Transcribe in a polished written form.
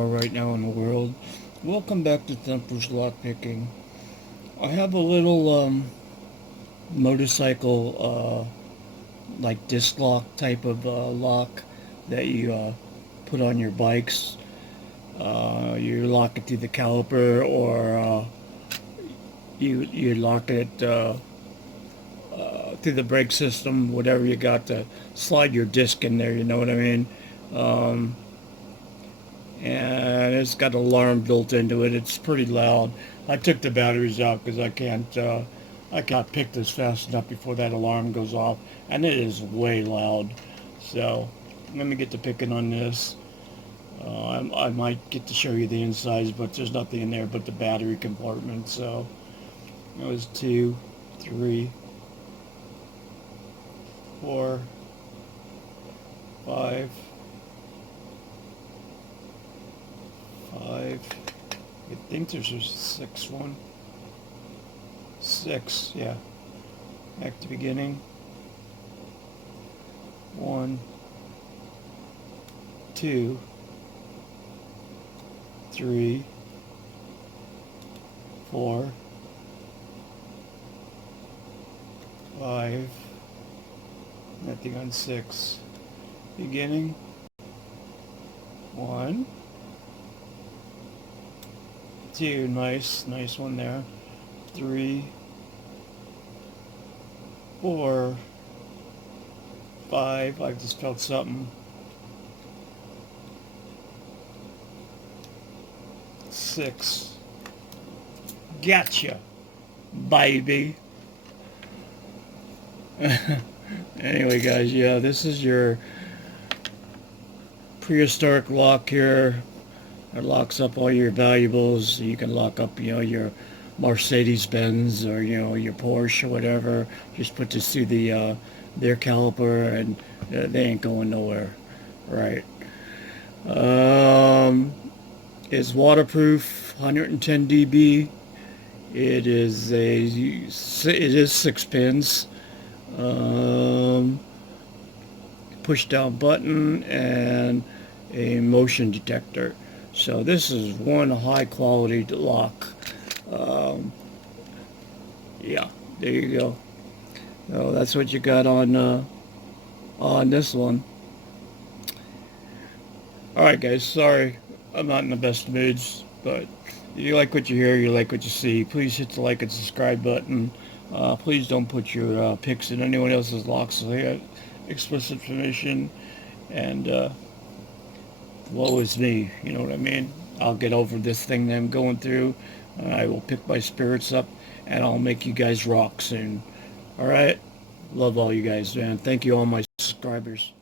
are right now in the world. Welcome back to Thumper's Lockpicking. I have a little motorcycle like disc lock type of lock that you put on your bikes. You lock it to the caliper, or you lock it to the brake system, whatever you got to slide your disc in there. You know what I mean? Um, and it's got an alarm built into it. It's pretty loud. I took the batteries out because I can't pick this fast enough before that alarm goes off, and it is way loud. So let me get to picking on this. I might get to show you the insides, but there's nothing in there but the battery compartment. So it was 2, 3, 4, 5. I think there's a 6 one. 6, yeah. Back to beginning. 1, 2, 3, 4, 5. Nothing on 6. Beginning. 1, 2, nice one there. 3, 4, 5. I just felt something. 6. Gotcha, baby. Anyway, guys, yeah, this is your prehistoric lock here. It locks up all your valuables. You can lock up, your Mercedes-Benz, or, your Porsche or whatever. Just put this through their caliper, and they ain't going nowhere. Right. It's waterproof, 110 dB. It is 6 pins. Push down button and a motion detector. So this is one high quality lock. Yeah, there you go. So that's what you got on this one. Alright guys, sorry I'm not in the best moods, but if you like what you hear, you like what you see, please hit the like and subscribe button. Please don't put your pics in anyone else's locks without explicit permission. And woe is me, you know what I mean? I'll get over this thing that I'm going through. I will pick my spirits up, and I'll make you guys rock soon. Alright? Love all you guys, man. Thank you, all my subscribers.